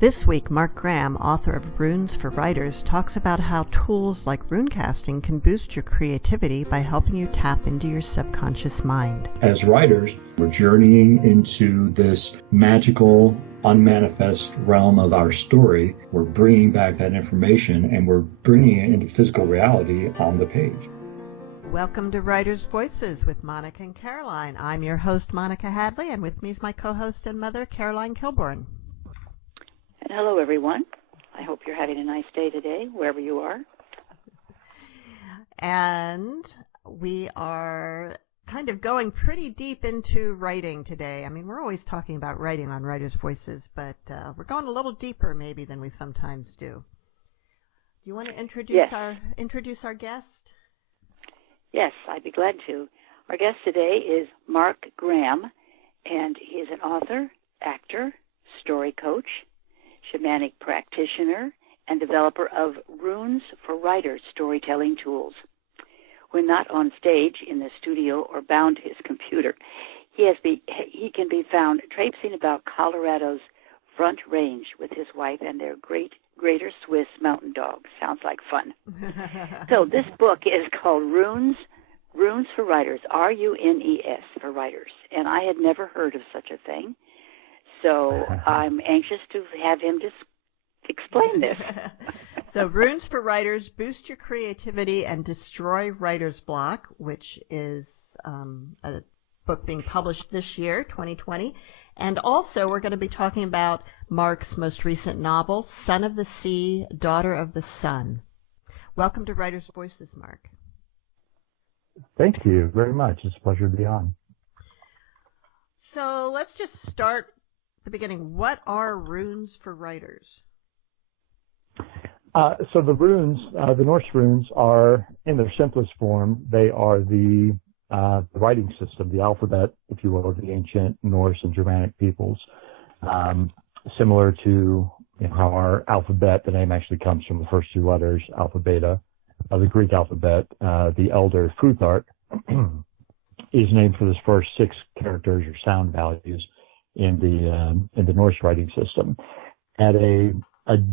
This week, Marc Graham, author of Runes for Writers, talks about how tools like rune casting can boost your creativity by helping you tap into your subconscious mind. As writers, we're journeying into this magical, unmanifest realm of our story. We're bringing back that information and we're bringing it into physical reality on the page. Welcome to Writers' Voices with Monica and Caroline. I'm your host, Monica Hadley, and with me is my co-host and mother, Caroline Kilborn. And hello, everyone. I hope you're having a nice day today, wherever you are. And we are kind of going pretty deep into writing today. I mean, we're always talking about writing on Writers' Voices, but we're going a little deeper maybe than we sometimes do. Do you want to introduce our guest? Yes, I'd be glad to. Our guest today is Marc Graham, and he is an author, actor, story coach, shamanic practitioner, and developer of Runes for Writers storytelling tools. When not on stage, in the studio, or bound to his computer, he can be found traipsing about Colorado's Front Range with his wife and their Greater Swiss mountain dog. Sounds like fun. So this book is called Runes for Writers, R-U-N-E-S for Writers. And I had never heard of such a thing. So I'm anxious to have him just explain this. So Runes for Writers, Boost Your Creativity and Destroy Writer's Block, which is a book being published this year, 2020. And also we're going to be talking about Marc's most recent novel, Son of the Sea, Daughter of the Sun. Welcome to Writers' Voices, Marc. Thank you very much. It's a pleasure to be on. So let's just start at the beginning. What are Runes for Writers? So the runes, the Norse runes, are, in their simplest form, they are the writing system, the alphabet, if you will, of the ancient Norse and Germanic peoples. Similar to how our alphabet, the name actually comes from the first two letters, alpha, beta, of the Greek alphabet. The elder Futhark is named for the first 6 characters or sound values in the Norse writing system. At a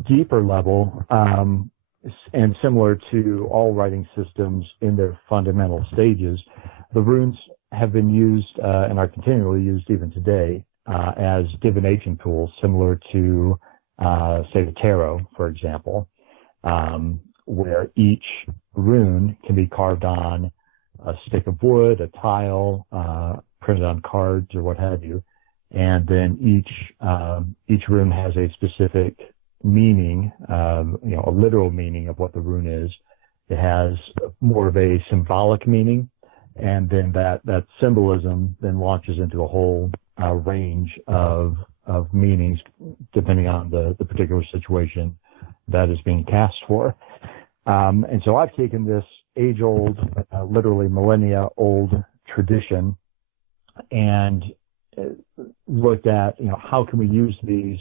deeper level, and similar to all writing systems in their fundamental stages, the runes have been used and are continually used even today as divination tools, similar to, say, the tarot, for example, where each rune can be carved on a stick of wood, a tile, printed on cards, or what have you, and then each rune has a specific meaning, a literal meaning of what the rune is. It has more of a symbolic meaning, and then that symbolism then launches into a whole range of meanings depending on the particular situation that is being cast for. And so I've taken this age-old, literally millennia-old tradition and looked at, how can we use these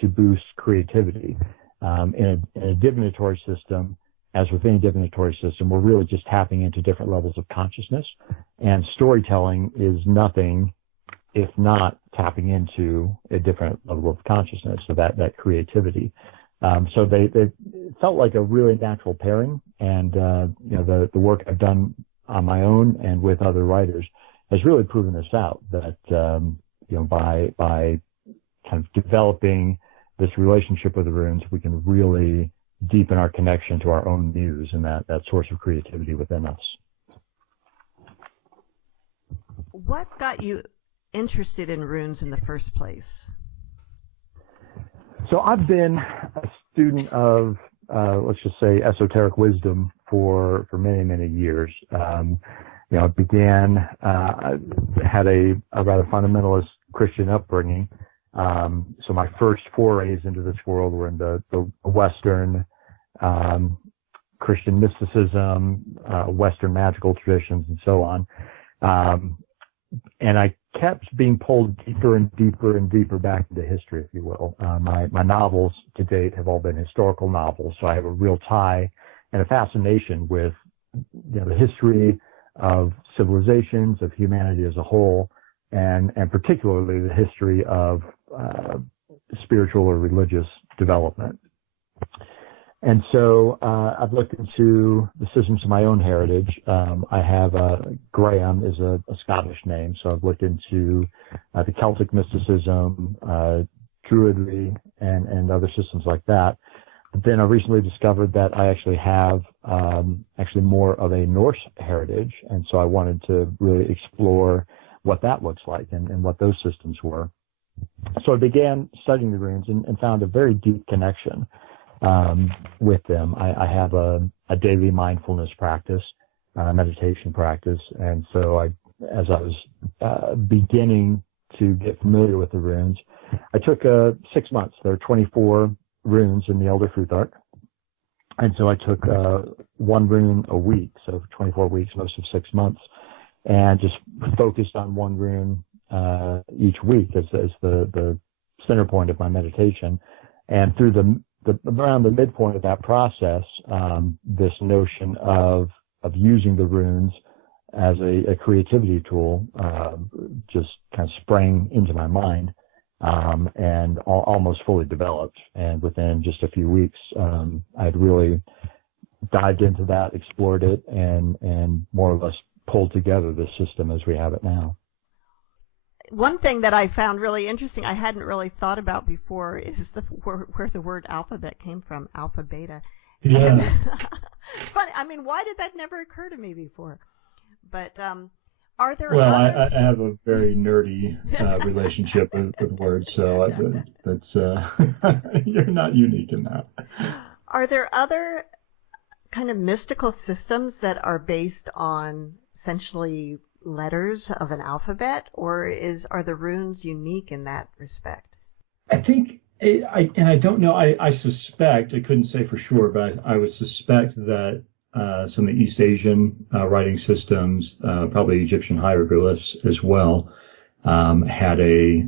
to boost creativity. In a divinatory system, as with any divinatory system, we're really just tapping into different levels of consciousness, and storytelling is nothing if not tapping into a different level of consciousness, so that creativity. So they felt like a really natural pairing, and the work I've done on my own and with other writers has really proven this out, that by kind of developing this relationship with the runes, we can really deepen our connection to our own muse and that source of creativity within us. What got you interested in runes in the first place? So I've been a student of, let's just say, esoteric wisdom for many, many years. I had a rather fundamentalist Christian upbringing. So my first forays into this world were in the Western Christian mysticism, Western magical traditions, and so on. And I kept being pulled deeper and deeper and deeper back into history, if you will. My novels to date have all been historical novels, so I have a real tie and a fascination with the history of civilizations, of humanity as a whole, and particularly the history of spiritual or religious development. And so I've looked into the systems of my own heritage. I have Graham is a Scottish name, so I've looked into the Celtic mysticism, Druidry, and other systems like that. But then I recently discovered that I actually have actually more of a Norse heritage, and so I wanted to really explore what that looks like and what those systems were. So I began studying the runes and found a very deep connection with them. I have a daily mindfulness practice, meditation practice, and so as I was beginning to get familiar with the runes, I took 6 months. There are 24 runes in the Elder Futhark, and so I took one rune a week, so 24 weeks, most of 6 months, and just focused on one rune each week as the center point of my meditation. And through around the midpoint of that process, this notion of using the runes as a creativity tool just kind of sprang into my mind and almost fully developed. And within just a few weeks, I had really dived into that, explored it, and more or less pulled together this system as we have it now. One thing that I found really interesting, I hadn't really thought about before, is where the word alphabet came from, alpha, beta. Yeah. Funny, I mean, why did that never occur to me before? But are there Well, other... I have a very nerdy relationship with words, so that's you're not unique in that. Are there other kind of mystical systems that are based on essentially letters of an alphabet, or are the runes unique in that respect? I think, I don't know, I suspect, I couldn't say for sure, but I would suspect that some of the East Asian writing systems, probably Egyptian hieroglyphs as well, had a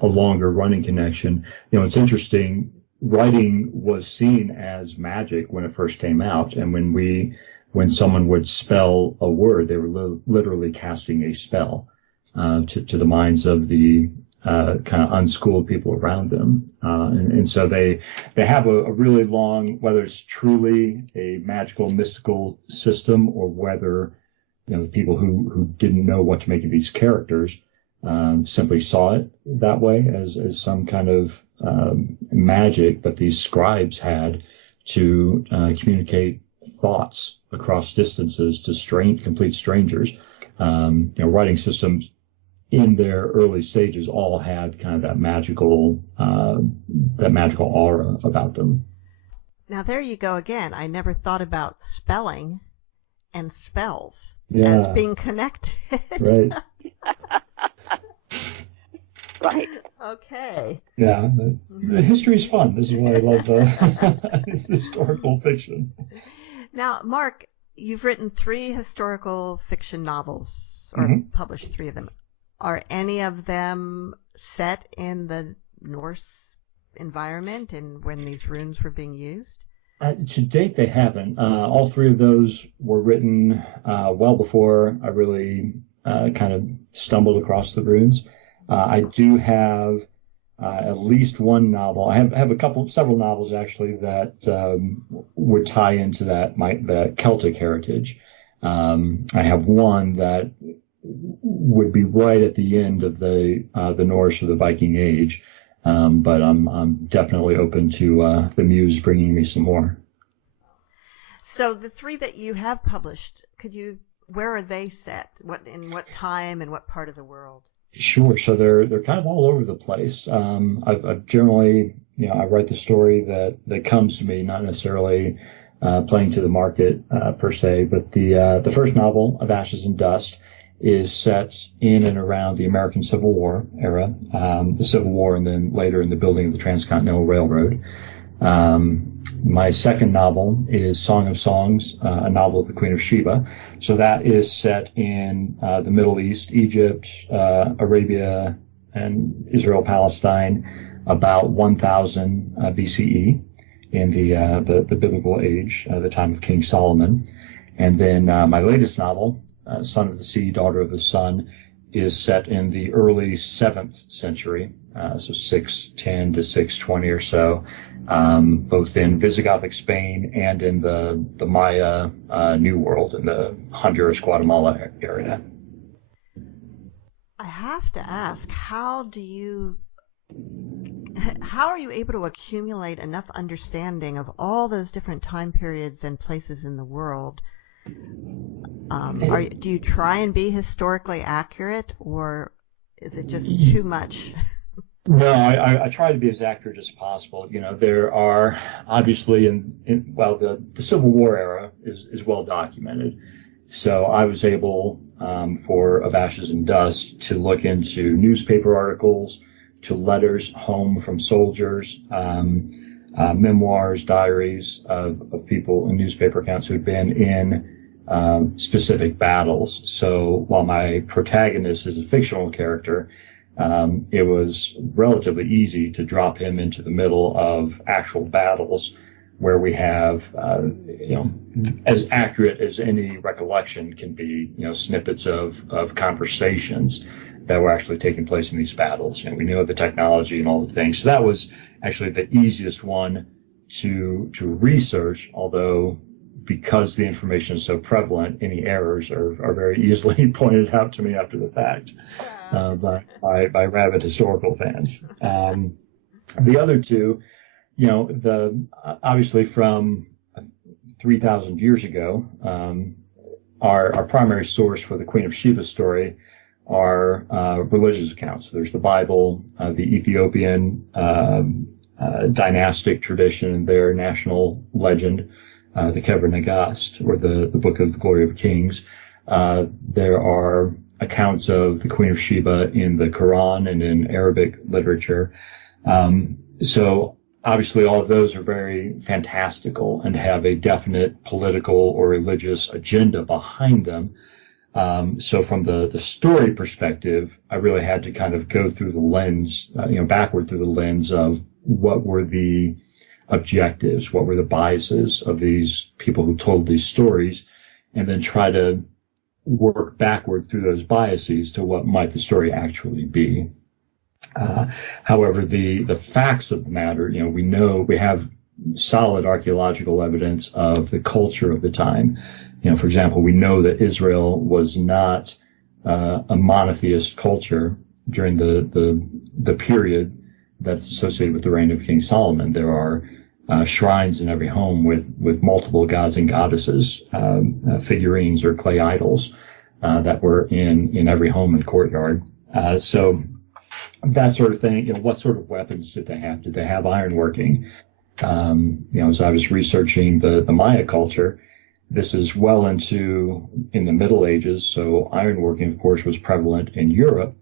longer running connection. You know, it's interesting, writing was seen as magic when it first came out, and when someone would spell a word, they were literally casting a spell to the minds of the kind of unschooled people around them. And so they have a really long, whether it's truly a magical, mystical system or whether, you know, the people who didn't know what to make of these characters simply saw it that way as some kind of magic, but these scribes had to communicate thoughts across distances to complete strangers. You know, writing systems in their early stages all had kind of that magical aura about them. Now there you go again. I never thought about spelling and spells as being connected. Right. Right. Okay. Yeah, the history is fun. This is why I love historical fiction. Now, Mark, you've written 3 historical fiction novels, or published 3 of them. Are any of them set in the Norse environment and when these runes were being used? To date, they haven't. All 3 of those were written well before I really kind of stumbled across the runes. I do have at least one novel. I have several novels actually that would tie into that Celtic heritage. I have one that would be right at the end of the Norse or the Viking Age, but I'm definitely open to the muse bringing me some more. So the 3 that you have published, where are they set? In what time and what part of the world? Sure. So they're kind of all over the place. I've generally, I write the story that comes to me, not necessarily playing to the market per se. But the first novel, Of Ashes and Dust, is set in and around the American Civil War era, the Civil War, and then later in the building of the Transcontinental Railroad. My second novel is Song of Songs, a novel of the Queen of Sheba. So that is set in the Middle East, Egypt, Arabia, and Israel, Palestine, about 1000 BCE in the biblical age, the time of King Solomon. And then my latest novel, Son of the Sea, Daughter of the Sun, is set in the early 7th century, so 610 to 620 or so, both in Visigothic Spain and in the Maya New World in the Honduras, Guatemala area. I have to ask, how are you able to accumulate enough understanding of all those different time periods and places in the world? Do you try and be historically accurate, or is it just too much? No, I try to be as accurate as possible. There are obviously the Civil War era is well documented. So I was able, for Of Ashes and Dust, to look into newspaper articles, to letters home from soldiers, memoirs, diaries of people and newspaper accounts who had been in specific battles. So while my protagonist is a fictional character, it was relatively easy to drop him into the middle of actual battles where we have, as accurate as any recollection can be, snippets of conversations that were actually taking place in these battles. We knew of the technology and all the things. So that was actually the easiest one to research, although because the information is so prevalent, any errors are very easily pointed out to me after the fact by rabid historical fans. The other two, obviously from 3,000 years ago, our primary source for the Queen of Sheba story are religious accounts. There's the Bible, the Ethiopian dynastic tradition, their national legend, the Keber Nagast, or the Book of the Glory of Kings. There are accounts of the Queen of Sheba in the Quran and in Arabic literature. So obviously all of those are very fantastical and have a definite political or religious agenda behind them. So from the story perspective, I really had to kind of go through the lens, backward through the lens of what were the objectives, what were the biases of these people who told these stories, and then try to work backward through those biases to what might the story actually be. However, the facts of the matter, we have solid archaeological evidence of the culture of the time. For example, we know that Israel was not a monotheist culture during the period that's associated with the reign of King Solomon. There are shrines in every home with multiple gods and goddesses, figurines or clay idols that were in every home and courtyard. So that sort of thing. What sort of weapons did they have? Did they have ironworking? As I was researching the Maya culture, this is well in the Middle Ages. So ironworking, of course, was prevalent in Europe.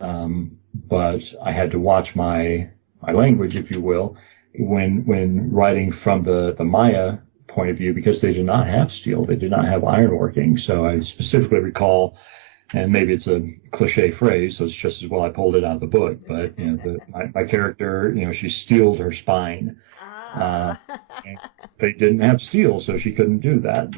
But I had to watch my language, if you will, when writing from the Maya point of view, because they did not have steel, they did not have ironworking. So I specifically recall, and maybe it's a cliche phrase, so it's just as well I pulled it out of the book, but my character, she steeled her spine. And they didn't have steel, so she couldn't do that.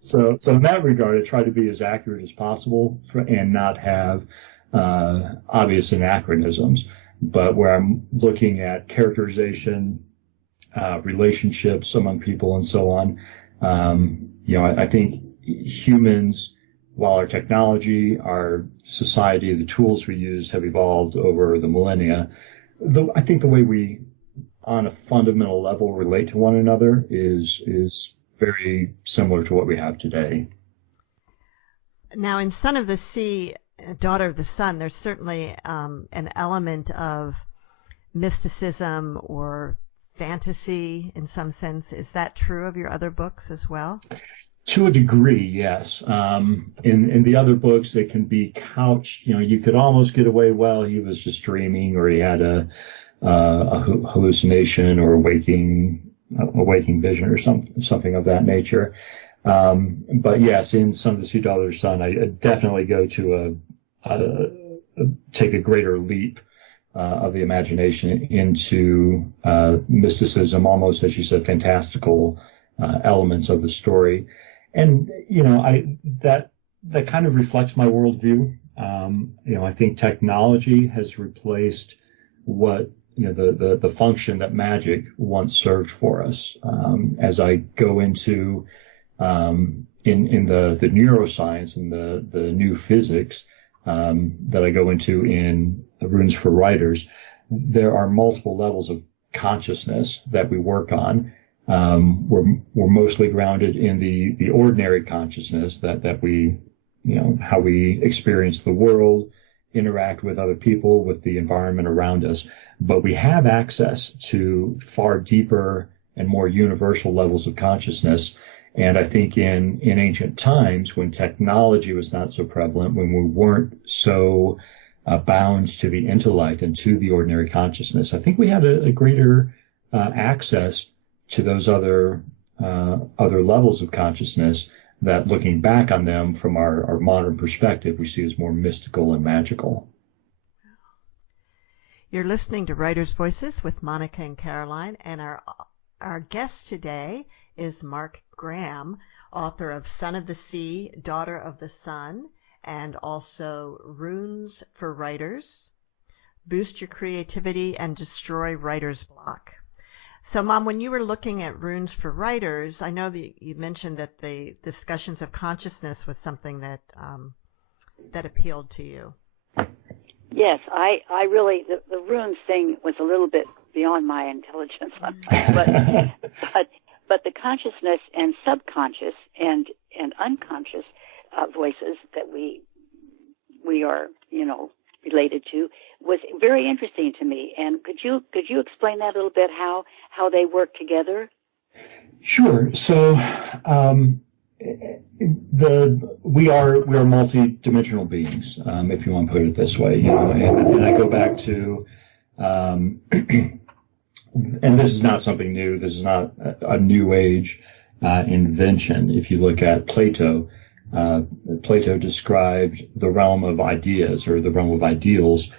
So in that regard, I try to be as accurate as possible and not have obvious anachronisms. But where I'm looking at characterization, relationships among people, and so on, I think humans, while our technology, our society, the tools we use have evolved over the millennia, I think the way we, on a fundamental level, relate to one another is very similar to what we have today. Now, in Son of the Sea, Daughter of the Sun, there's certainly an element of mysticism or fantasy in some sense. Is that true of your other books as well? To a degree, yes. In the other books, it can be couched. You could almost get away, well, he was just dreaming, or he had a hallucination or a waking vision or something of that nature. But yes, in Son of the Sea, Daughter of the Sun, I definitely go to take a greater leap of the imagination into mysticism, almost, as you said, fantastical elements of the story. And that kind of reflects my worldview. I think technology has replaced what the function that magic once served for us. As I go into in the neuroscience and the new physics that I go into in Runes for Writers, there are multiple levels of consciousness that we work on. We're mostly grounded in the ordinary consciousness that we, how we experience the world, interact with other people, with the environment around us. But we have access to far deeper and more universal levels of consciousness. And I think in ancient times, when technology was not so prevalent, when we weren't so bound to the intellect and to the ordinary consciousness, I think we had a greater access to those other levels of consciousness that, looking back on them from our modern perspective, we see as more mystical and magical. You're listening to Writers' Voices with Monica and Caroline, and our guest today is Marc Graham, author of Son of the Sea, Daughter of the Sun, and also Runes for Writers, Boost Your Creativity and Destroy Writer's Block. So, Mom, when you were looking at Runes for Writers, I know that you mentioned that the discussions of consciousness was something that that appealed to you. Yes, I really, the runes thing was a little bit beyond my intelligence, but the consciousness and subconscious and unconscious voices that we are, related to was very interesting to me. And could you explain that a little bit, how they work together? Sure. So we are multi-dimensional beings, if you want to put it this way. And I go back to and this is not something new. This is not a new age invention. If you look at Plato, Plato described the realm of ideas, or the realm of ideals,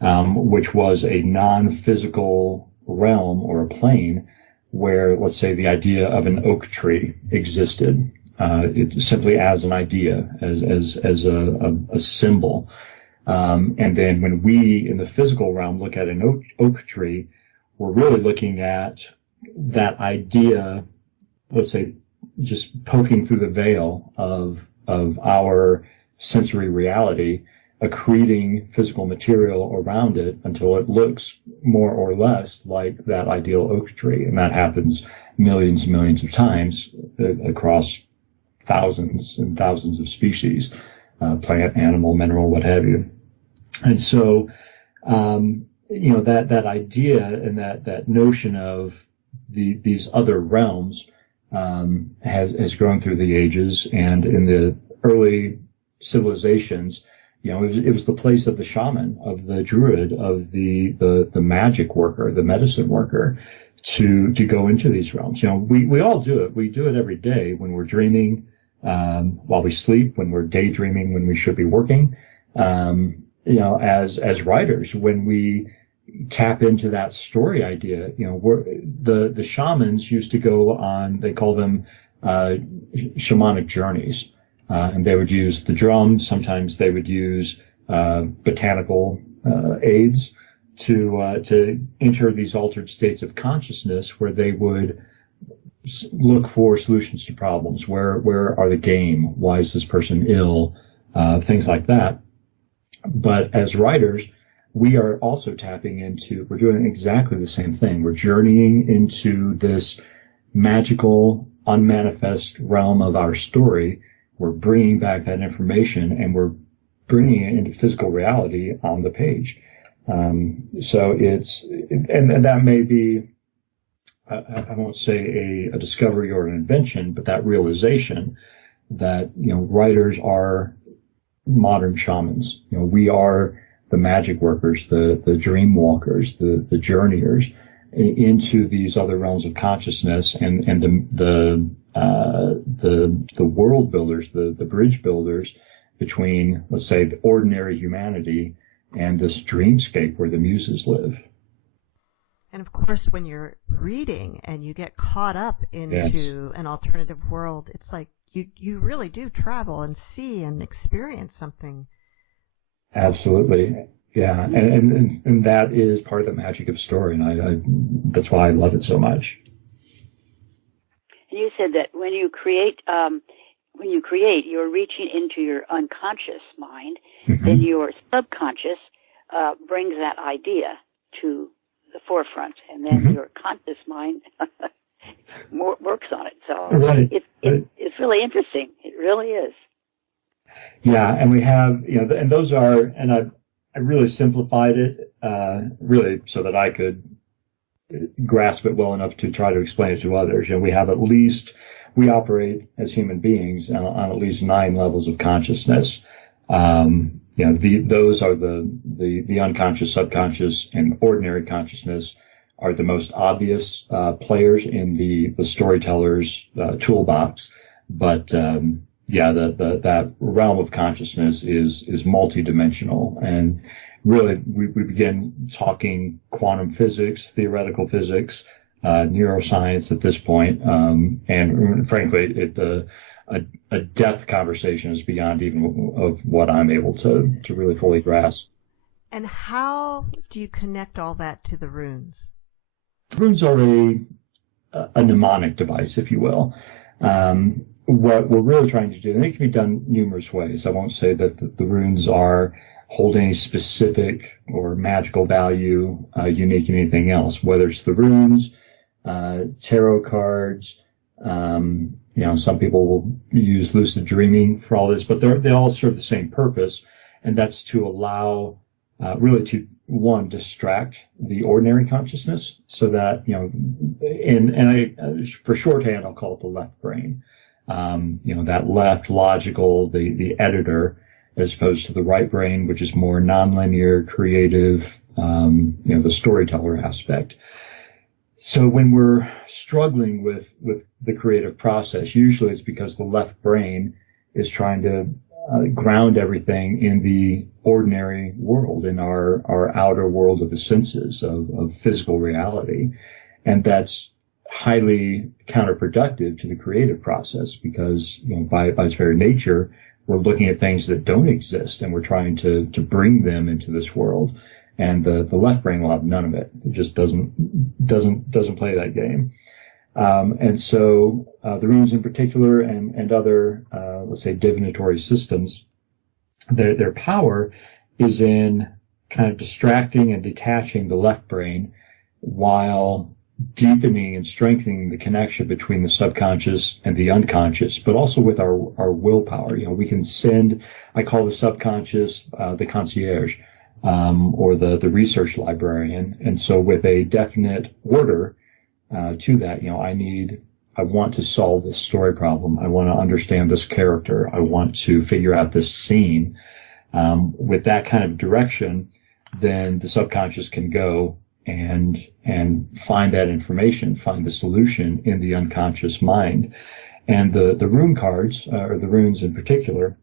which was a non-physical realm or a plane where, let's say, the idea of an oak tree existed, it simply as an idea, as a symbol. And then when we in the physical realm look at an oak tree, we're really looking at that idea, let's say, just poking through the veil of our sensory reality, accreting physical material around it until it looks more or less like that ideal oak tree. And that happens millions and millions of times across thousands and thousands of species, plant, animal, mineral, what have you. And so, that idea and that notion of these other realms has grown through the ages. And in the early civilizations, it was the place of the shaman, of the druid, of the magic worker, the medicine worker, to go into these realms. We all do it. We do it every day when we're dreaming, while we sleep, when we're daydreaming, when we should be working. As writers, when we tap into that story idea, the shamans used to go on, they call them shamanic journeys. And they would use the drums. Sometimes they would use botanical aids to enter these altered states of consciousness, where they would look for solutions to problems. Where are the game? Why is this person ill? Things like that. But as writers, we are also tapping into, we're doing exactly the same thing. We're journeying into this magical, unmanifest realm of our story. We're bringing back that information, and we're bringing it into physical reality on the page. So it's, and that may be, I won't say a discovery or an invention, but that realization that, writers are modern shamans. We are the magic workers, the dream walkers, the journeyers into these other realms of consciousness, and the world builders, the bridge builders between, let's say, the ordinary humanity and this dreamscape where the muses live. And of course, when you're reading and you get caught up into an alternative world, it's like you really do travel and see and experience something. Absolutely. Yeah, and that is part of the magic of story, and I that's why I love it so much. And you said that when you create, you're reaching into your unconscious mind, Mm-hmm. then your subconscious brings that idea to the forefront, and then Mm-hmm. your conscious mind works on it. So Right. It's really interesting. It really is. Yeah, and we have, and those are, and I really simplified it, really so that I could grasp it well enough to try to explain it to others. We operate as human beings on at least 9 levels of consciousness. Those are the unconscious, subconscious, and ordinary consciousness are the most obvious players in the storyteller's toolbox. But that realm of consciousness is multidimensional, and really we begin talking quantum physics, theoretical physics, neuroscience at this point, and frankly, a depth conversation is beyond even of what I'm able to really fully grasp. And how do you connect all that to the runes? Runes are a mnemonic device, if you will. What we're really trying to do, and it can be done numerous ways. I won't say that the runes are holding a specific or magical value unique in anything else, whether it's the runes, tarot cards, some people will use lucid dreaming for all this, but they all serve the same purpose, and that's to allow really to, one, distract the ordinary consciousness so that, for shorthand, I'll call it the left brain. That left logical, the editor, as opposed to the right brain, which is more nonlinear, creative, the storyteller aspect. So when we're struggling with the creative process, usually it's because the left brain is trying to ground everything in the ordinary world, in our outer world of the senses, of physical reality. And that's highly counterproductive to the creative process because, by its very nature, we're looking at things that don't exist and we're trying to bring them into this world. And the left brain will have none of it. It just doesn't play that game. And so the runes in particular and other, let's say, divinatory systems, their power is in kind of distracting and detaching the left brain while deepening and strengthening the connection between the subconscious and the unconscious, but also with our willpower. We can send, I call the subconscious the concierge, or the research librarian. And so with a definite order to that, I want to solve this story problem. I want to understand this character. I want to figure out this scene. With that kind of direction, then the subconscious can go and find that information, find the solution in the unconscious mind. And the rune cards, or the runes in particular,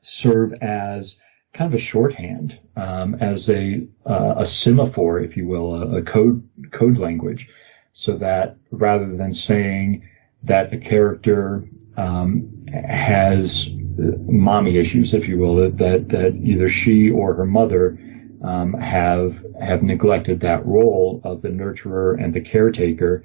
serve as kind of a shorthand, as a semaphore, if you will, a code language, so that rather than saying that a character has mommy issues, if you will, that either she or her mother have neglected that role of the nurturer and the caretaker,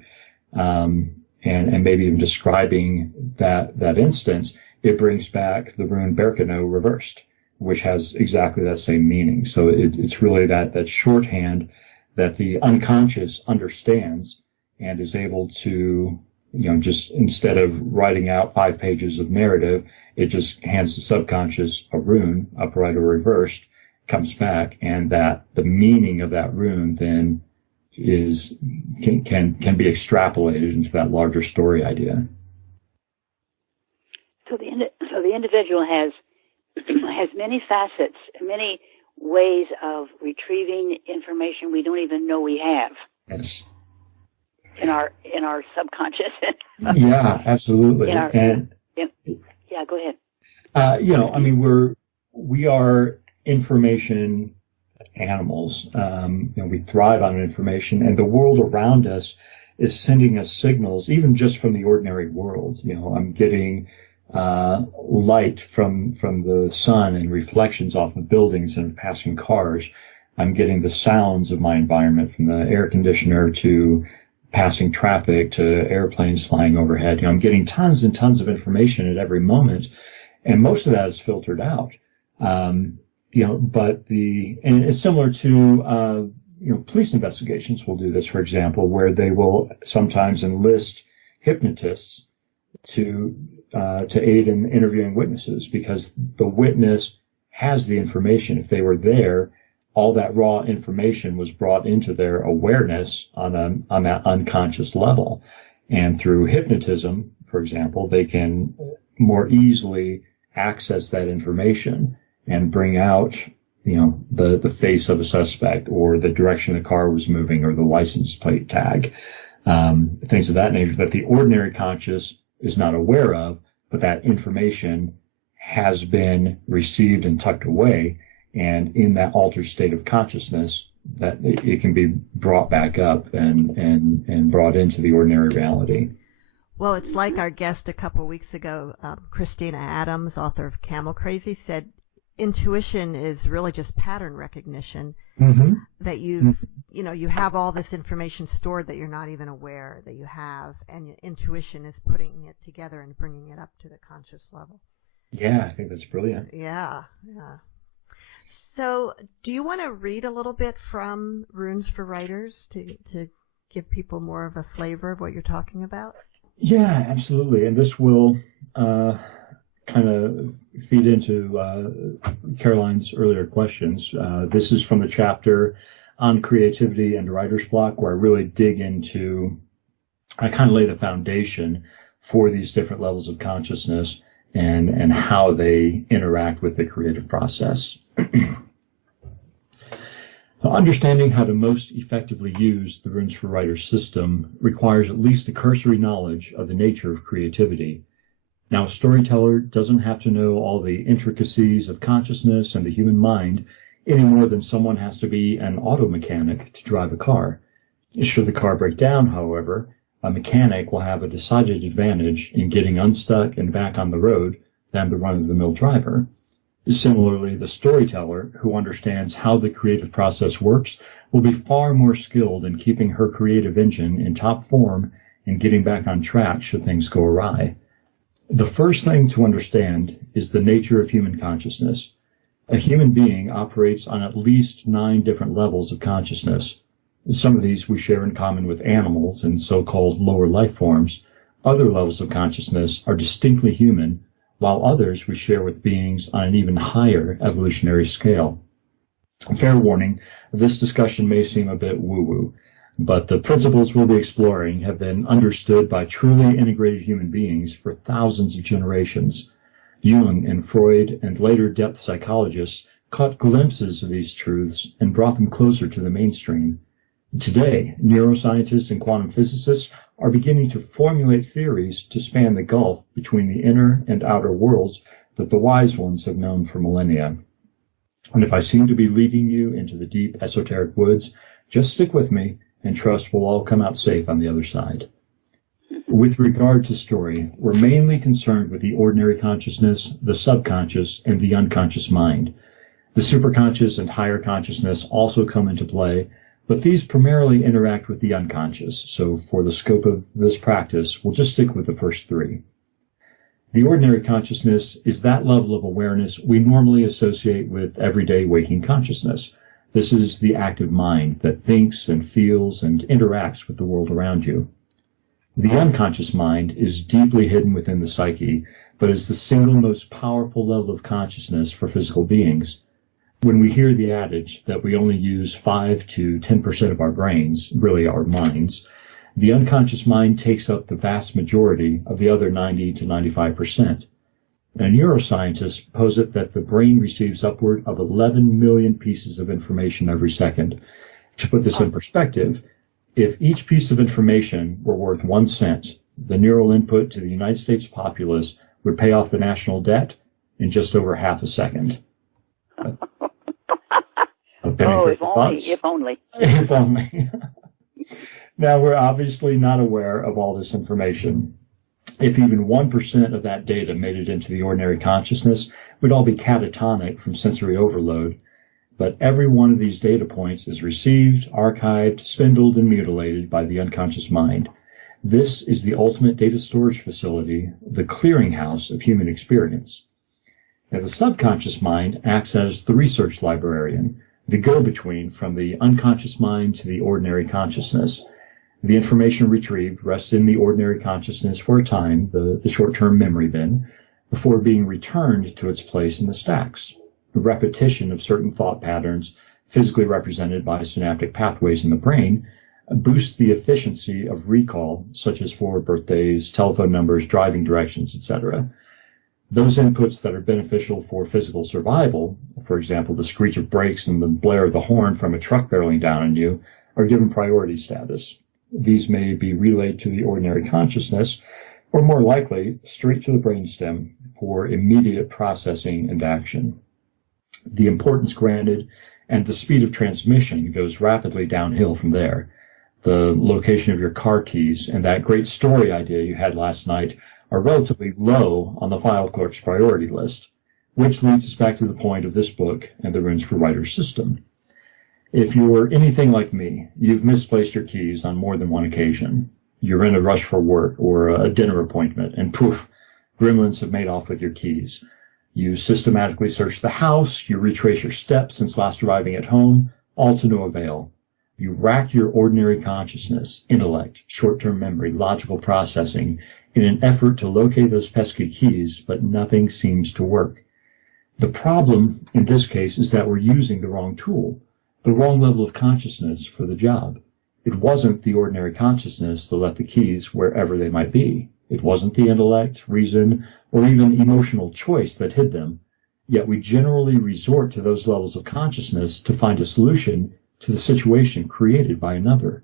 and maybe even describing that instance, it brings back the rune Berkano reversed, which has exactly that same meaning. So it's really that shorthand that the unconscious understands and is able to, just instead of writing out 5 pages of narrative, it just hands the subconscious a rune, upright or reversed, comes back, and that the meaning of that rune then can be extrapolated into that larger story idea. So the individual has many facets, many ways of retrieving information we don't even know we have. Yes. In our subconscious. Yeah, absolutely. Yeah, go ahead. We are information animals. We thrive on information, and the world around us is sending us signals, even just from the ordinary world. I'm getting light from the sun and reflections off of buildings and passing cars. I'm getting the sounds of my environment, from the air conditioner to passing traffic to airplanes flying overhead. I'm getting tons and tons of information at every moment, and most of that is filtered out. And it's similar to police investigations will do this, for example, where they will sometimes enlist hypnotists to aid in interviewing witnesses, because the witness has the information. If they were there, all that raw information was brought into their awareness on that unconscious level. And through hypnotism, for example, they can more easily access that information and bring out, the face of a suspect, or the direction the car was moving, or the license plate tag, things of that nature that the ordinary conscious is not aware of, but that information has been received and tucked away. And in that altered state of consciousness, that it can be brought back up and brought into the ordinary reality. Well, it's like our guest a couple of weeks ago, Christina Adams, author of Camel Crazy, said intuition is really just pattern recognition. Mm-hmm. That you have all this information stored that you're not even aware that you have, and your intuition is putting it together and bringing it up to the conscious level. Yeah, I think that's brilliant. Yeah. So, do you want to read a little bit from Runes for Writers to give people more of a flavor of what you're talking about? Yeah, absolutely. And this will kind of feed into Caroline's earlier questions. This is from the chapter on creativity and writer's block, where I really dig into, I kind of lay the foundation for these different levels of consciousness and how they interact with the creative process. So understanding how to most effectively use the Runes for Writers system requires at least a cursory knowledge of the nature of creativity. Now, a storyteller doesn't have to know all the intricacies of consciousness and the human mind any more than someone has to be an auto mechanic to drive a car. Should the car break down, however, a mechanic will have a decided advantage in getting unstuck and back on the road than the run-of-the-mill driver. Similarly, the storyteller, who understands how the creative process works, will be far more skilled in keeping her creative engine in top form and getting back on track should things go awry. The first thing to understand is the nature of human consciousness. A human being operates on at least 9 different levels of consciousness. Some of these we share in common with animals and so-called lower life forms. Other levels of consciousness are distinctly human, while others we share with beings on an even higher evolutionary scale. Fair warning, this discussion may seem a bit woo-woo, but the principles we'll be exploring have been understood by truly integrated human beings for thousands of generations. Jung and Freud and later depth psychologists caught glimpses of these truths and brought them closer to the mainstream. Today, neuroscientists and quantum physicists are beginning to formulate theories to span the gulf between the inner and outer worlds that the wise ones have known for millennia. And if I seem to be leading you into the deep esoteric woods, just stick with me and trust we'll all come out safe on the other side. With regard to story, we're mainly concerned with the ordinary consciousness, the subconscious, and the unconscious mind. The superconscious and higher consciousness also come into play, but these primarily interact with the unconscious, so for the scope of this practice, we'll just stick with the first 3. The ordinary consciousness is that level of awareness we normally associate with everyday waking consciousness. This is the active mind that thinks and feels and interacts with the world around you. The unconscious mind is deeply hidden within the psyche, but is the single most powerful level of consciousness for physical beings. When we hear the adage that we only use 5 to 10% of our brains, really our minds, the unconscious mind takes up the vast majority of the other 90 to 95%. And neuroscientists posit that the brain receives upward of 11 million pieces of information every second. To put this in perspective, if each piece of information were worth 1 cent, the neural input to the United States populace would pay off the national debt in just over half a second. If only. If only. Now, we're obviously not aware of all this information. If even 1% of that data made it into the ordinary consciousness, we'd all be catatonic from sensory overload. But every one of these data points is received, archived, spindled, and mutilated by the unconscious mind. This is the ultimate data storage facility, the clearinghouse of human experience. Now, the subconscious mind acts as the research librarian, the go-between from the unconscious mind to the ordinary consciousness. The information retrieved rests in the ordinary consciousness for a time, the short-term memory bin, before being returned to its place in the stacks. A repetition of certain thought patterns, physically represented by synaptic pathways in the brain, boosts the efficiency of recall, such as for birthdays, telephone numbers, driving directions, etc. Those inputs that are beneficial for physical survival, for example, the screech of brakes and the blare of the horn from a truck barreling down on you, are given priority status. These may be relayed to the ordinary consciousness, or more likely, straight to the brainstem for immediate processing and action. The importance granted and the speed of transmission goes rapidly downhill from there. The location of your car keys and that great story idea you had last night are relatively low on the file clerk's priority list, which leads us back to the point of this book and the Runes for Writers system. If you're anything like me, you've misplaced your keys on more than one occasion. You're in a rush for work or a dinner appointment, and poof, gremlins have made off with your keys. You systematically search the house, you retrace your steps since last arriving at home, all to no avail. You rack your ordinary consciousness, intellect, short-term memory, logical processing in an effort to locate those pesky keys, but nothing seems to work. The problem in this case is that we're using the wrong tool, the wrong level of consciousness for the job. It wasn't the ordinary consciousness that left the keys wherever they might be. It wasn't the intellect, reason, or even emotional choice that hid them. Yet we generally resort to those levels of consciousness to find a solution to the situation created by another.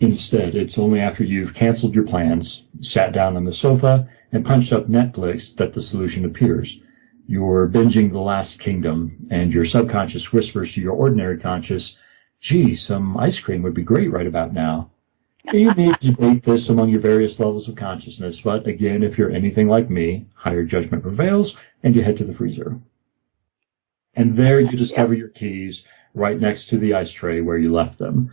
Instead, it's only after you've canceled your plans, sat down on the sofa, and punched up Netflix that the solution appears. You're binging The Last Kingdom, and your subconscious whispers to your ordinary conscious, gee, some ice cream would be great right about now. You need to debate this among your various levels of consciousness, but again, if you're anything like me, higher judgment prevails, and you head to the freezer. And there you discover your keys right next to the ice tray where you left them.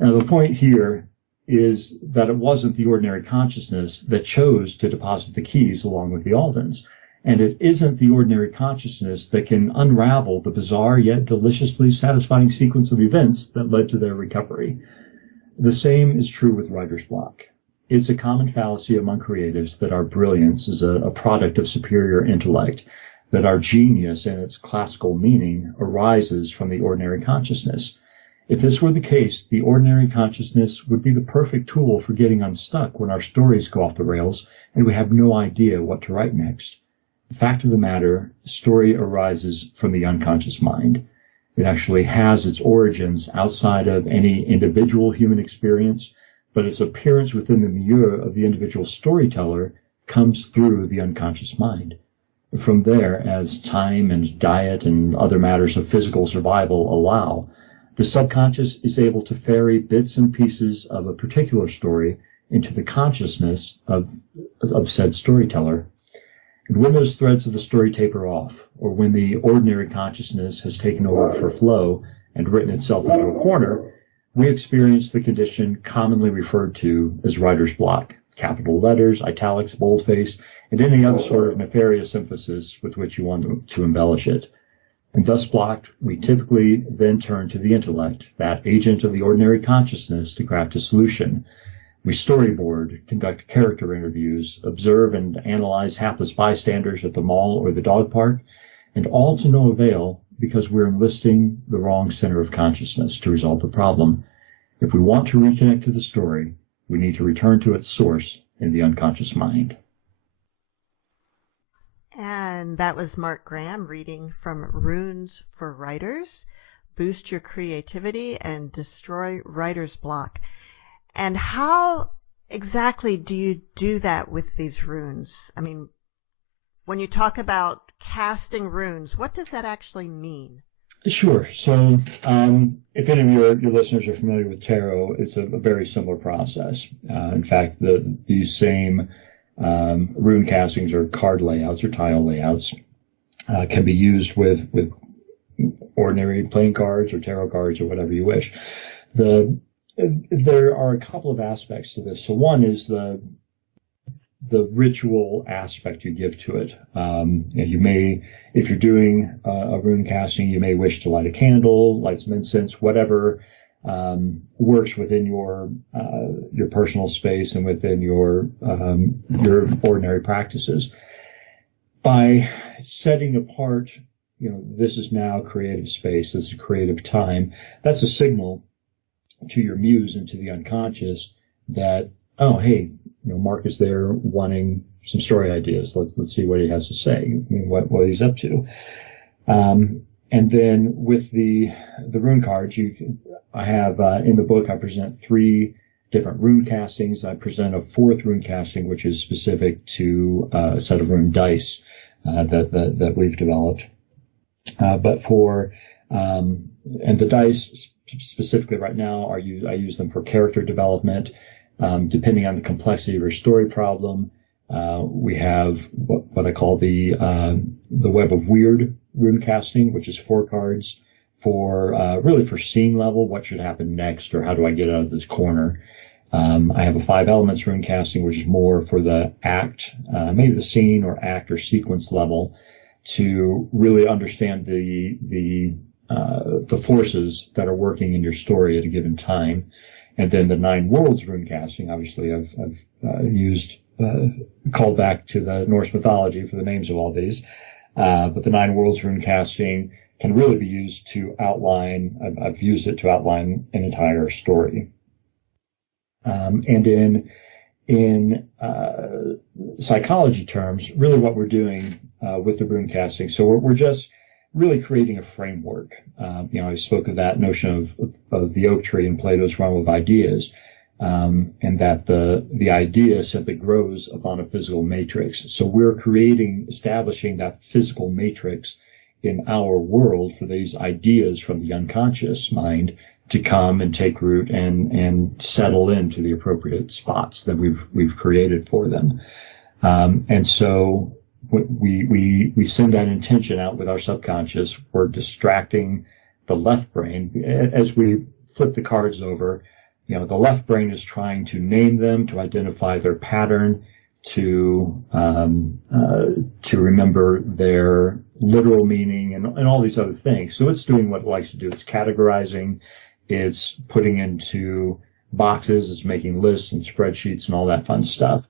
Now, the point here is that it wasn't the ordinary consciousness that chose to deposit the keys along with the Aldens. And it isn't the ordinary consciousness that can unravel the bizarre yet deliciously satisfying sequence of events that led to their recovery. The same is true with writer's block. It's a common fallacy among creatives that our brilliance is a product of superior intellect, that our genius in its classical meaning arises from the ordinary consciousness. If this were the case, the ordinary consciousness would be the perfect tool for getting unstuck when our stories go off the rails and we have no idea what to write next. The fact of the matter, story arises from the unconscious mind. It actually has its origins outside of any individual human experience, but its appearance within the milieu of the individual storyteller comes through the unconscious mind. From there, as time and diet and other matters of physical survival allow, the subconscious is able to ferry bits and pieces of a particular story into the consciousness of said storyteller. And when those threads of the story taper off, or when the ordinary consciousness has taken over for flow and written itself into a corner, we experience the condition commonly referred to as writer's block, capital letters, italics, boldface, and any other sort of nefarious emphasis with which you want to embellish it. And thus blocked, we typically then turn to the intellect, that agent of the ordinary consciousness, to craft a solution. We storyboard, conduct character interviews, observe and analyze hapless bystanders at the mall or the dog park, and all to no avail because we're enlisting the wrong center of consciousness to resolve the problem. If we want to reconnect to the story, we need to return to its source in the unconscious mind. And that was Marc Graham reading from Runes for Writers, Boost Your Creativity and Destroy Writer's Block. And how exactly do you do that with these runes? I mean, when you talk about casting runes, what does that actually mean? Sure. So if any of your listeners are familiar with tarot, it's a very similar process. In fact, these same rune castings or card layouts or tile layouts can be used with ordinary playing cards or tarot cards or whatever you wish. There are a couple of aspects to this. So one is the ritual aspect you give to it. And you may, if you're doing a rune casting, you may wish to light a candle, light some incense, whatever works within your personal space and within your ordinary practices. By setting apart, this is now creative space, this is creative time. That's a signal to your muse and to the unconscious that, oh, hey, Mark is there wanting some story ideas. Let's see what he has to say, what he's up to. And then with the rune cards, I have in the book I present 3 different rune castings. I present a 4th rune casting, which is specific to a set of rune dice that we've developed. But for and the dice specifically right now I use them for character development. Depending on the complexity of your story problem, we have what I call the Web of Weird rune casting, which is 4 cards for really for scene level, what should happen next, or how do I get out of this corner. I have a 5 elements rune casting, which is more for the act, maybe the scene or act or sequence level, to really understand the forces that are working in your story at a given time. And then the 9 worlds rune casting, obviously I've used, called back to the Norse mythology for the names of all these. But the 9 worlds rune casting can really be used to outline, I've used it to outline an entire story. And in psychology terms, really what we're doing with the rune casting, so we're just really creating a framework. I spoke of that notion of the oak tree in Plato's realm of ideas, and that the idea simply grows upon a physical matrix. So we're establishing that physical matrix in our world for these ideas from the unconscious mind to come and take root and settle into the appropriate spots that we've created for them. And so we send that intention out with our subconscious. We're distracting the left brain. As we flip the cards over, the left brain is trying to name them, to identify their pattern, to remember their literal meaning and all these other things. So it's doing what it likes to do. It's categorizing, it's putting into boxes, it's making lists and spreadsheets and all that fun stuff.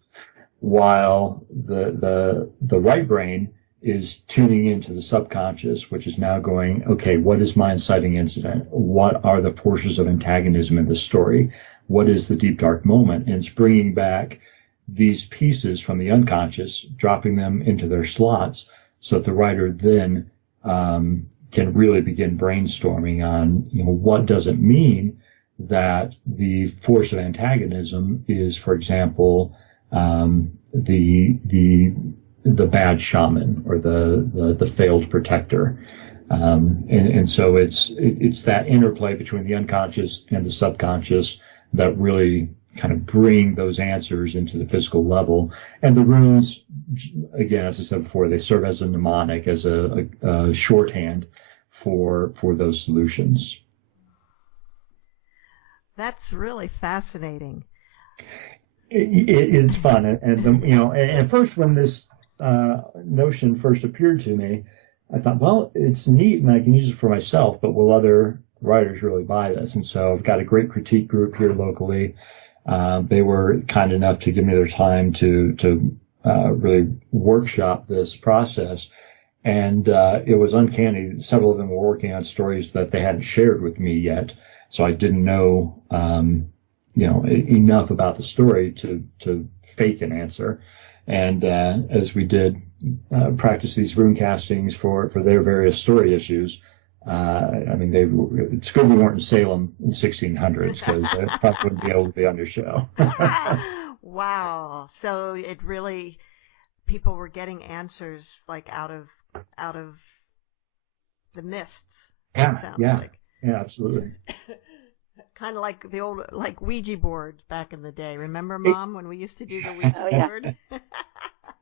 While the right brain is tuning into the subconscious, which is now going, okay, what is my inciting incident? What are the forces of antagonism in the story? What is the deep, dark moment? And it's bringing back these pieces from the unconscious, dropping them into their slots so that the writer then can really begin brainstorming on, what does it mean that the force of antagonism is, for example, the bad shaman or the failed protector. And so it's that interplay between the unconscious and the subconscious that really kind of bring those answers into the physical level. And the runes, again, as I said before, they serve as a mnemonic, as a shorthand for those solutions. That's really fascinating. It's fun, and at first when this notion first appeared to me, I thought, well, it's neat and I can use it for myself, but will other writers really buy this? And so I've got a great critique group here locally. They were kind enough to give me their time to really workshop this process, and it was uncanny. Several of them were working on stories that they hadn't shared with me yet, so I didn't know enough about the story to fake an answer. And as we did practice these rune castings for their various story issues, it's good we weren't in Salem in the 1600s, because I probably wouldn't be able to be on your show. Wow. So it really, people were getting answers like out of the mists. Yeah, absolutely. kind of like the old, like Ouija boards back in the day. Remember, Mom, when we used to do the Ouija board?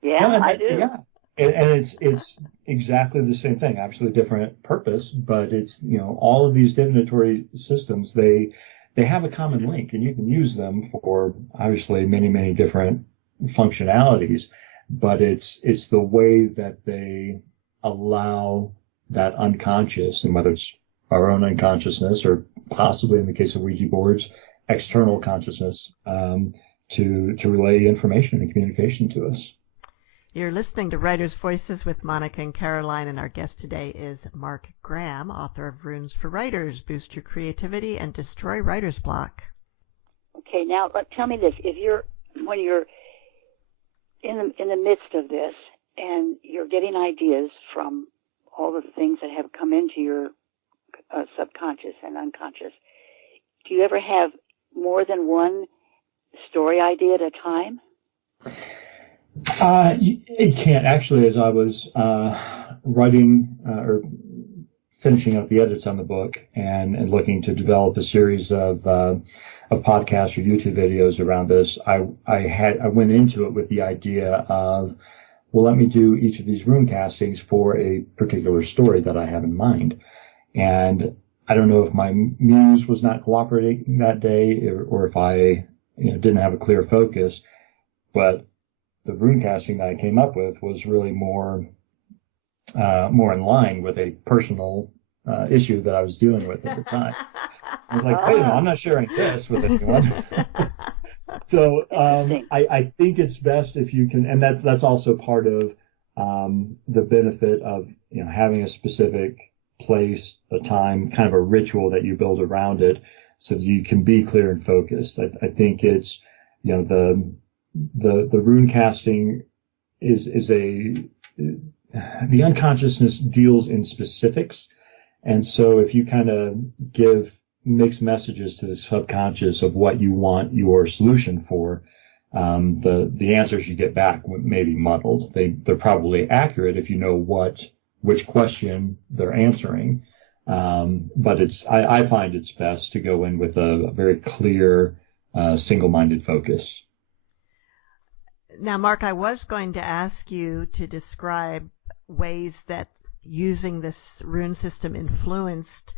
Yeah, I do. Yeah. And it's exactly the same thing, absolutely different purpose, but it's, all of these divinatory systems, they have a common link, and you can use them for obviously many, many different functionalities, but it's the way that they allow that unconscious, and whether it's our own unconsciousness or possibly in the case of Ouija boards, external consciousness, to relay information and communication to us. You're listening to Writers' Voices with Monica and Caroline, and our guest today is Marc Graham, author of Runes for Writers, Boost Your Creativity and Destroy Writer's Block. Okay, now tell me this: when you're in the midst of this and you're getting ideas from all the things that have come into your subconscious and unconscious, do you ever have more than one story idea at a time? It can't. Actually, as I was writing or finishing up the edits on the book and looking to develop a series of podcasts or YouTube videos around this, I went into it with the idea of, well, let me do each of these rune castings for a particular story that I have in mind. And I don't know if my muse was not cooperating that day or if I didn't have a clear focus, but the rune casting that I came up with was really more in line with a personal issue that I was dealing with at the time. I was like, wait a minute, I'm not sharing this with anyone. So I think it's best if you can, and that's also part of the benefit of having a specific place, a time, kind of a ritual that you build around it, so that you can be clear and focused. I think it's the rune casting is the unconsciousness deals in specifics, and so if you kind of give mixed messages to the subconscious of what you want your solution for, the answers you get back may be muddled. They're probably accurate if you know which question they're answering, but I find it's best to go in with a very clear, single-minded focus. Now, Mark, I was going to ask you to describe ways that using this rune system influenced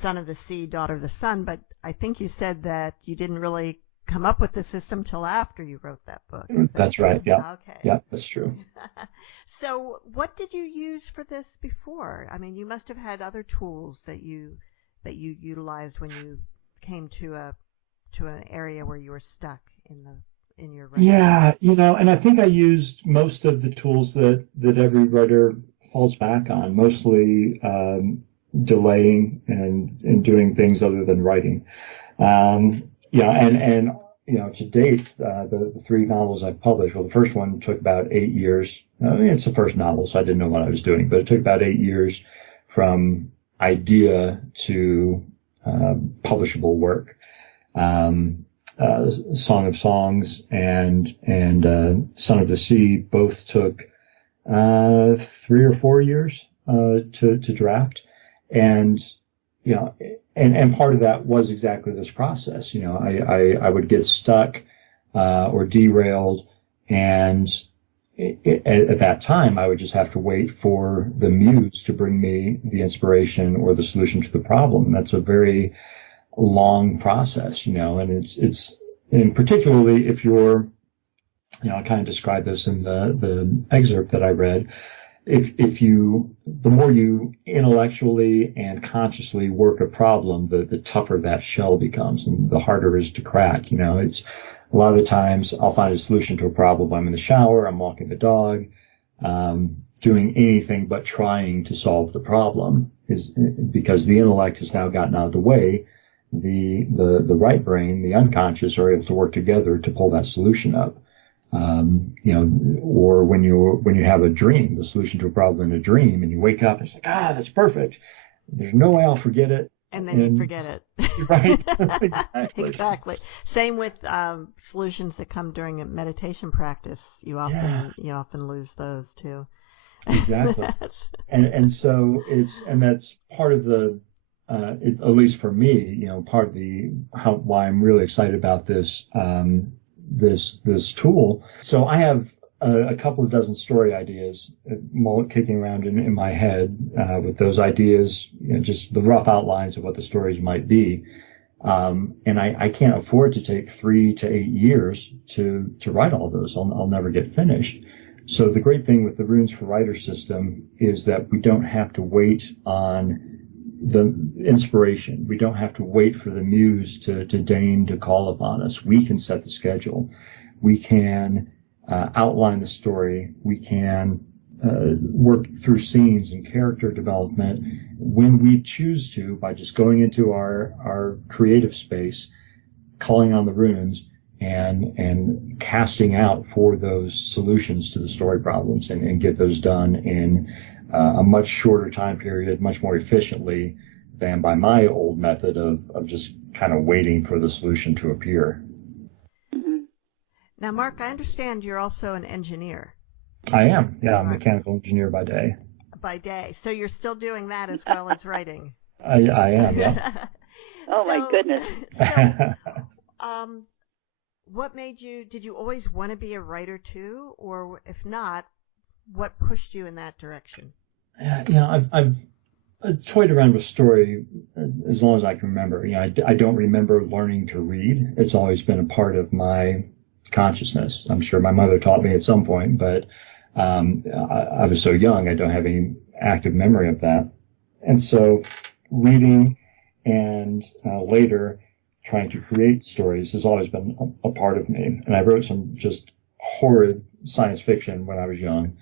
Son of the Sea, Daughter of the Sun, but I think you said that you didn't really come up with the system till after you wrote that book. That's right, yeah. Okay. Yeah, that's true. So what did you use for this before? I mean, you must have had other tools that you utilized when you came to an area where you were stuck in your writing. Yeah, and I think I used most of the tools that every writer falls back on, mostly delaying and doing things other than writing. And to date, the 3 novels I've published, well, the first one took about 8 years. It's the first novel, so I didn't know what I was doing, but it took about 8 years from idea to publishable work. Song of Songs and Son of the Sea both took 3 or 4 years to draft, and part of that was exactly this process. I would get stuck or derailed, and at that time I would just have to wait for the muse to bring me the inspiration or the solution to the problem. And that's a very long process, and it's and particularly if you're, I kind of described this in the excerpt that I read. If you, the more you intellectually and consciously work a problem, the tougher that shell becomes and the harder it is to crack. It's a lot of the times I'll find a solution to a problem. I'm in the shower, I'm walking the dog, doing anything but trying to solve the problem, is because the intellect has now gotten out of the way. The right brain, the unconscious, are able to work together to pull that solution up. Or when you have a dream, the solution to a problem in a dream, and you wake up and it's like, that's perfect. There's no way I'll forget it. And then you forget it. Right. Exactly. Same with solutions that come during a meditation practice. You often lose those too. Exactly. And so that's part of the at least for me, part of why I'm really excited about this this tool. So I have a couple of dozen story ideas kicking around in my head with those ideas, just the rough outlines of what the stories might be. And I can't afford to take 3 to 8 years to write all those. I'll never get finished. So the great thing with the Runes for Writers system is that we don't have to wait on the inspiration. We don't have to wait for the muse to deign to call upon us. We can set the schedule. We can outline the story. We can work through scenes and character development when we choose to, by just going into our creative space, calling on the runes, and casting out for those solutions to the story problems, and get those done in a much shorter time period, much more efficiently than by my old method of just kind of waiting for the solution to appear. Mm-hmm. Now, Mark, I understand you're also an engineer. I am. Yeah, I'm a mechanical engineer by day. By day. So you're still doing that as well as writing. I am, yeah. Oh, my goodness. So, what made you, did you always want to be a writer too? Or if not, what pushed you in that direction? I've toyed around with story as long as I can remember. I don't remember learning to read. It's always been a part of my consciousness. I'm sure my mother taught me at some point, but I was so young, I don't have any active memory of that. And so reading and later trying to create stories has always been a part of me. And I wrote some just horrid science fiction when I was young.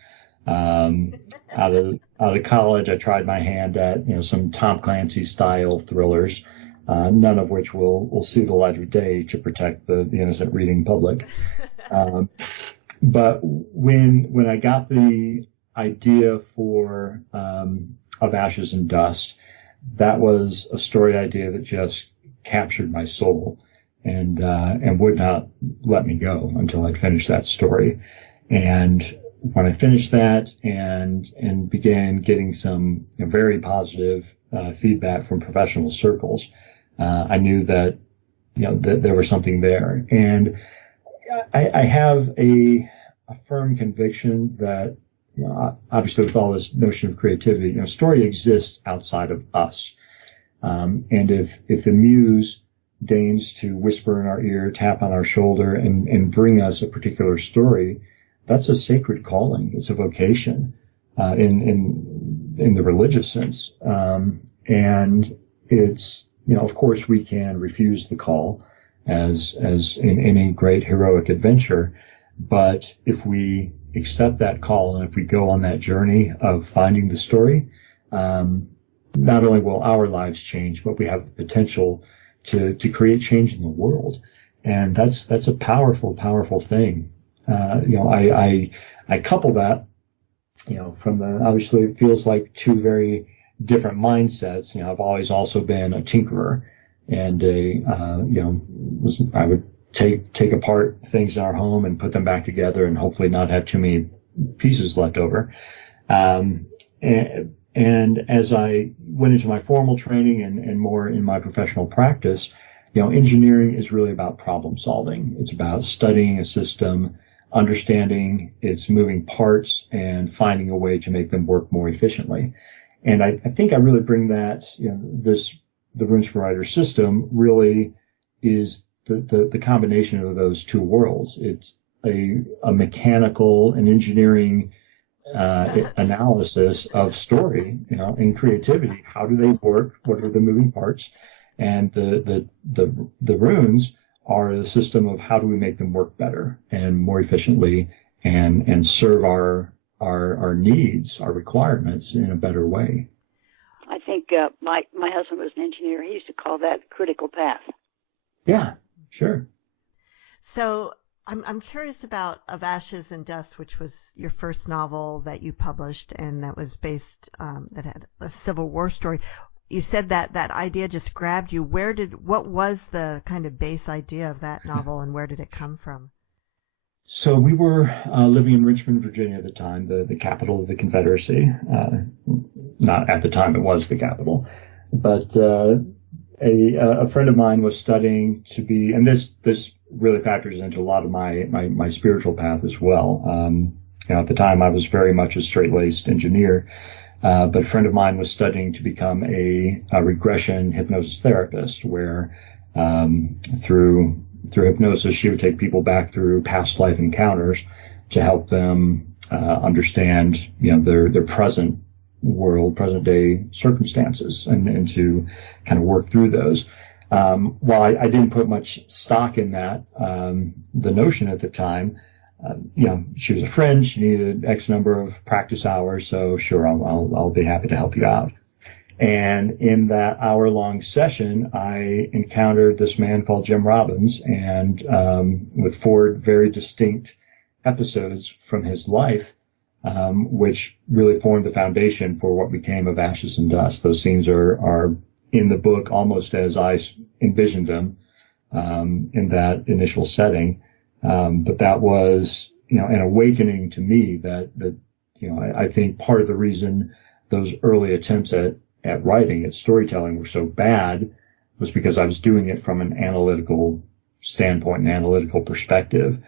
Out of college, I tried my hand at some Tom Clancy style thrillers, none of which will see the light of day to protect the innocent reading public. But when I got the idea for Of Ashes and Dust, that was a story idea that just captured my soul and would not let me go until I'd finished that story. And when I finished that and began getting some very positive feedback from professional circles, I knew that that there was something there. And I have a firm conviction that obviously with all this notion of creativity, story exists outside of us. And if the muse deigns to whisper in our ear, tap on our shoulder, and bring us a particular story, that's a sacred calling. It's a vocation in the religious sense. And it's, of course we can refuse the call as in any great heroic adventure. But if we accept that call and if we go on that journey of finding the story, not only will our lives change, but we have the potential to create change in the world. And that's a powerful, powerful thing. I couple that, from obviously it feels like two very different mindsets. I've always also been a tinkerer and I would take apart things in our home and put them back together and hopefully not have too many pieces left over. And as I went into my formal training and more in my professional practice, engineering is really about problem solving. It's about studying a system, understanding its moving parts, and finding a way to make them work more efficiently. And I think I really bring that, the Runes for Writers system really is the combination of those two worlds. It's a mechanical and engineering analysis of story, and creativity. How do they work? What are the moving parts? And the runes are the system of how do we make them work better and more efficiently and serve our needs, our requirements in a better way. I think my husband was an engineer. He used to call that critical path. Yeah, sure. So I'm curious about Of Ashes and Dust, which was your first novel that you published, and that was based that had a Civil War story. You said that idea just grabbed you. What was the kind of base idea of that novel, and where did it come from? So we were living in Richmond, Virginia at the time, the capital of the Confederacy. Not at the time, it was the capital. But a friend of mine was studying to be, and this really factors into a lot of my spiritual path as well. At the time, I was very much a straight-laced engineer, but a friend of mine was studying to become a regression hypnosis therapist, where through hypnosis, she would take people back through past life encounters to help them understand, their present world, present day circumstances, and to kind of work through those. While I didn't put much stock in that, the notion at the time, she was a friend, she needed X number of practice hours, so sure, I'll be happy to help you out. And in that hour-long session, I encountered this man called Jim Robbins, and with 4 very distinct episodes from his life, which really formed the foundation for what became Of Ashes and Dust. Those scenes are in the book almost as I envisioned them in that initial setting. But that was, an awakening to me that I think part of the reason those early attempts at writing, at storytelling, were so bad was because I was doing it from an analytical standpoint, an analytical perspective.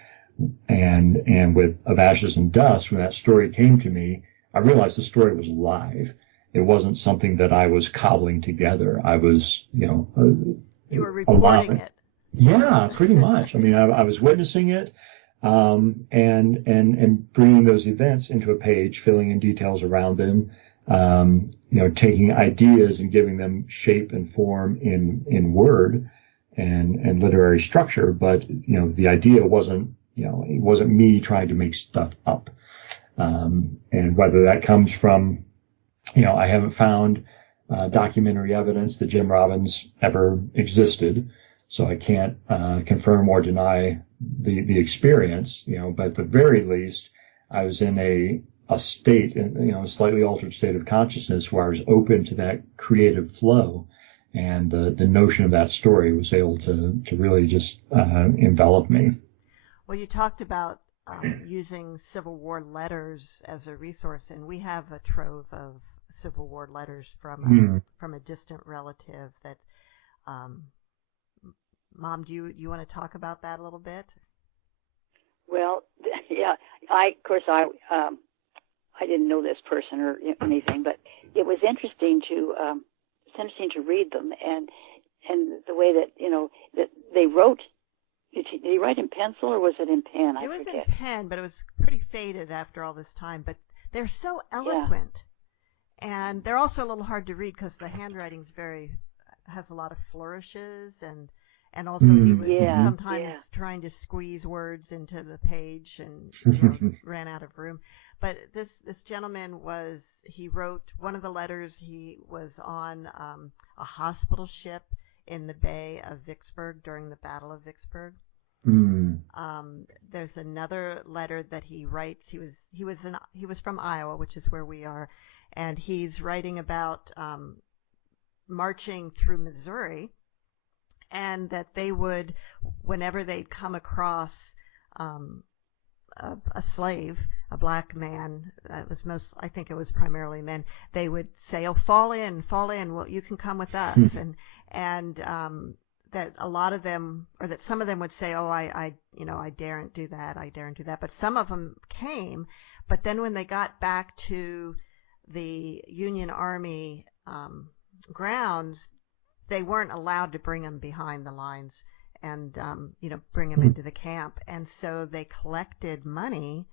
And with Of Ashes and Dust, when that story came to me, I realized the story was live. It wasn't something that I was cobbling together. I was, you were reporting it. Yeah, pretty much. I mean, I was witnessing it, and bringing those events into a page, filling in details around them, taking ideas and giving them shape and form in word and literary structure. But, the idea wasn't, it wasn't me trying to make stuff up. And whether that comes from, I haven't found documentary evidence that Jim Robbins ever existed, so I can't confirm or deny the experience, but at the very least, I was in a state, a slightly altered state of consciousness where I was open to that creative flow, and the notion of that story was able to really just envelop me. Well, you talked about using Civil War letters as a resource, and we have a trove of Civil War letters from a distant relative that, Mom, do you want to talk about that a little bit? Well, yeah, I didn't know this person or anything, but it was interesting to read them, and the way that, that they wrote. Did he write in pencil or was it in pen? I forget. It was in pen, but it was pretty faded after all this time. But they're so eloquent, and they're also a little hard to read because the handwriting's has a lot of flourishes, and also he was sometimes trying to squeeze words into the page and ran out of room. But this gentleman he wrote one of the letters. He was on a hospital ship in the Bay of Vicksburg during the Battle of Vicksburg. There's another letter that he writes. He was from Iowa, which is where we are, and he's writing about marching through Missouri, and that they would, whenever they'd come across a slave, a black man, I think it was primarily men, they would say, "Oh, fall in, well, you can come with us," and that a lot of them, or that some of them would say, "Oh, I daren't do that," but some of them came. But then when they got back to the Union Army grounds, they weren't allowed to bring them behind the lines and bring them into the camp, and so they collected money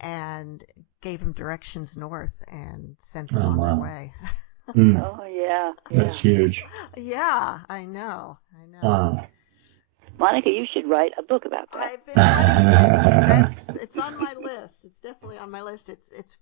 and gave them directions north and sent them on their way. Oh, yeah. That's huge. Yeah, I know. Monica, you should write a book about that. I've been wanting to. It's on my list. It's definitely on my list. It's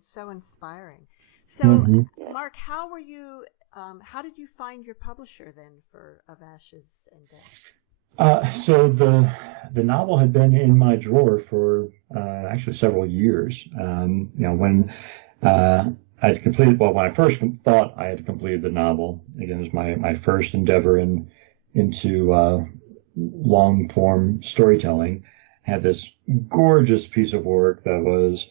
so inspiring. So, Mark, how did you find your publisher then for Of Ashes and Dust? So the novel had been in my drawer for actually several years. When I'd completed, when I first thought I had completed the novel, again, it was my first endeavor into long form storytelling, had this gorgeous piece of work that was,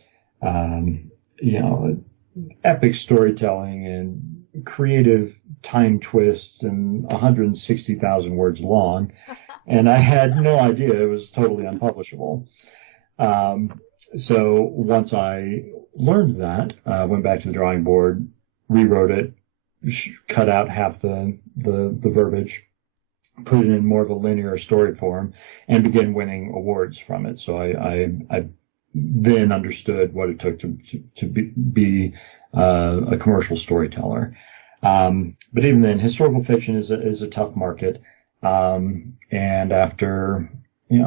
epic storytelling and creative time twists and 160,000 words long, and I had no idea it was totally unpublishable. So once I learned that, I went back to the drawing board, rewrote it, cut out half the verbiage, put it in more of a linear story form, and began winning awards from it. So I then understood what it took to be a commercial storyteller. But even then, historical fiction is a tough market. And after,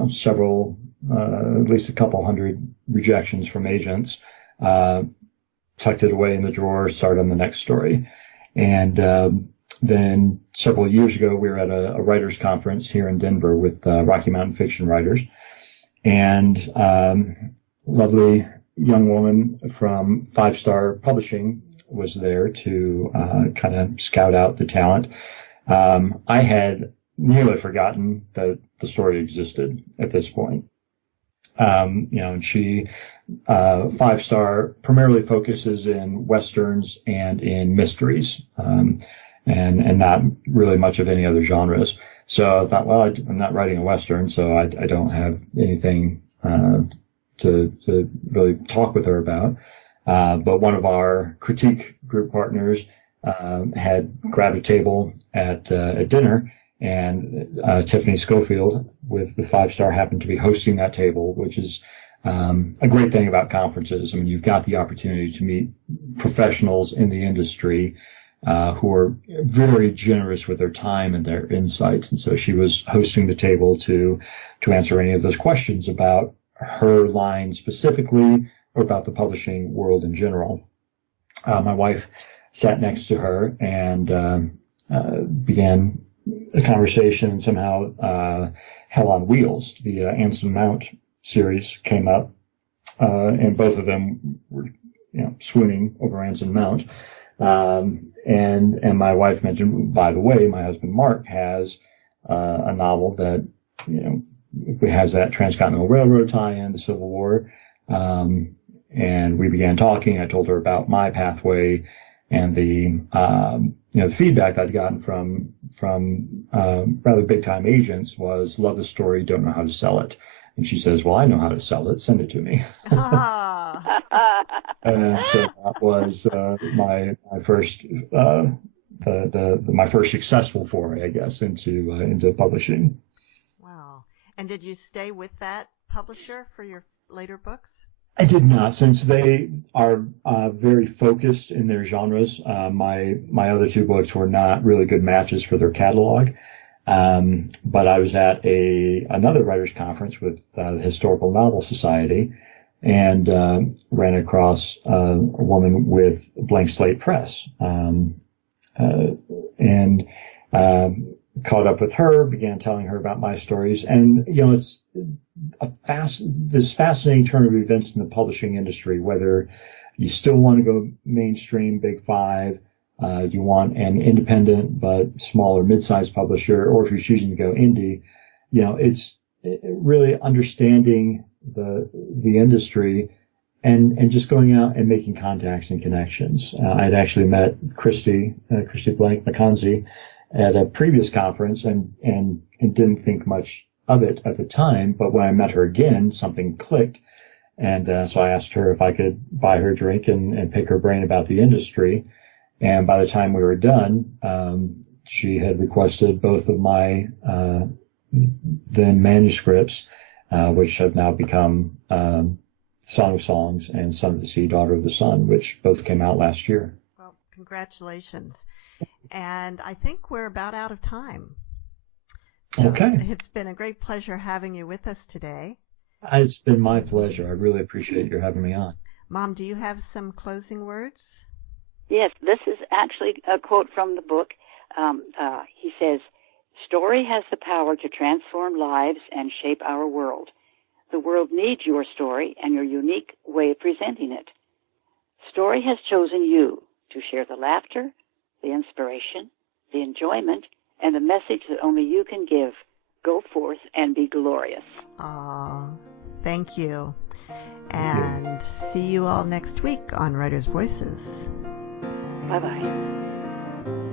several, at least a couple hundred rejections from agents, tucked it away in the drawer, started on the next story. And then several years ago, we were at a writers conference here in Denver with Rocky Mountain fiction writers. And lovely young woman from 5 Star Publishing was there to kind of scout out the talent. I had nearly forgotten that the story existed at this point. And she, 5 Star primarily focuses in Westerns and in mysteries, and not really much of any other genres. So I thought, well, I'm not writing a Western, so I don't have anything to really talk with her about. But one of our critique group partners had grabbed a table at dinner, and Tiffany Schofield with the 5 Star happened to be hosting that table, which is a great thing about conferences. I mean, you've got the opportunity to meet professionals in the industry who are very generous with their time and their insights. And so she was hosting the table to answer any of those questions about her line specifically or about the publishing world in general. My wife sat next to her and began a conversation, and somehow Hell on Wheels, the Anson Mount series, came up, and both of them were swooning over Anson Mount. And my wife mentioned, by the way, my husband Mark has a novel that has that Transcontinental Railroad tie-in, the Civil War. And we began talking. I told her about my pathway, and the feedback I'd gotten from rather big time agents was, love the story, don't know how to sell it. And she says, well, I know how to sell it. Send it to me. And so that was my first my first successful foray, I guess, into publishing. Wow. And did you stay with that publisher for your later books? I did not, since they are very focused in their genres. My other 2 books were not really good matches for their catalog. But I was at another writers conference with the Historical Novel Society, and ran across a woman with Blank Slate Press, and caught up with her, began telling her about my stories. And it's this fascinating turn of events in the publishing industry, whether you still want to go mainstream, big 5, you want an independent but smaller mid-sized publisher, or if you're choosing to go indie, it's really understanding the industry and just going out and making contacts and connections. I'd actually met Christy Blank McConsey at a previous conference and didn't think much of it at the time, but when I met her again, something clicked. And so I asked her if I could buy her a drink and pick her brain about the industry. And by the time we were done, she had requested both of my then manuscripts, which have now become Song of Songs and Son of the Sea, Daughter of the Sun, which both came out last year. Well, congratulations. And I think we're about out of time. So okay. It's been a great pleasure having you with us today. It's been my pleasure. I really appreciate your having me on. Mom, do you have some closing words? Yes, this is actually a quote from the book. He says, "Story has the power to transform lives and shape our world. The world needs your story and your unique way of presenting it. Story has chosen you to share the laughter, the inspiration, the enjoyment, and the message that only you can give. Go forth and be glorious." Thank you. And see you all next week on Writers' Voices. Bye-bye. you.